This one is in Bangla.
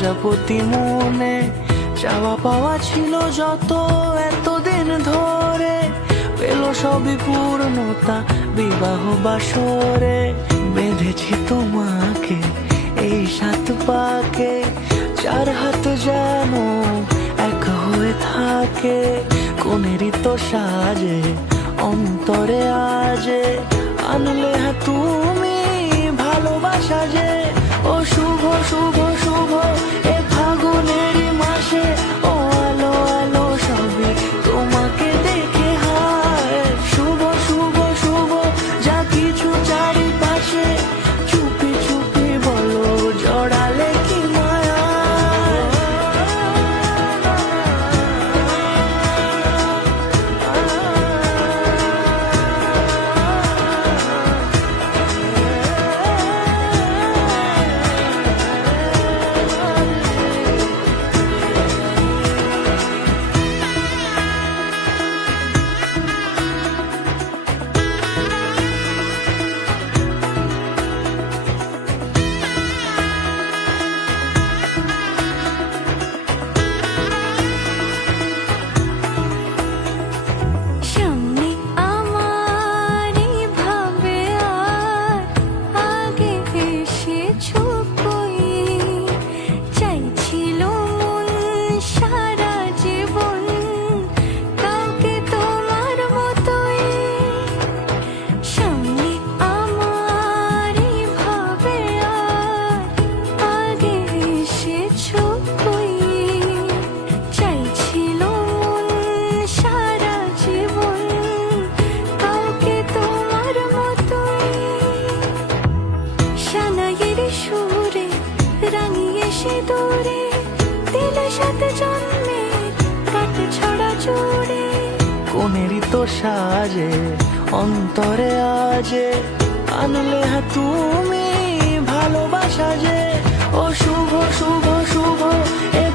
প্রজাপতি মনে চাওয়া পাওয়া ছিল যত এতদিন ধরে, পেল সবই পূর্ণতা বিবাহ বাসরে। বেঁধেছি তোমাকে এই 7 পাকে, 4 হাত যেন এক হয়ে থাকে। কোনেরই তো সাজে অন্তরে আজে, আনলে হ্যাঁ তুমি ভালোবাসা যে। ও শুভ শুভ শুভ এ ফাগুনেরই মাসে, ও আলো আলো সবই তোমাকে দেখে হায়। শুভ শুভ শুভ যা কিছু চারিপাশে, চুপি চুপি বলো জড়ালে কি মায়া। দূরে দিলে 7 জন্মের কাট ছড়া জুড়ে। কোনেরই তো সাজে অন্তরে আজে, আনলে হ্যাঁ তুমি ভালোবাসা যে। ও শুভ শুভ শুভ এ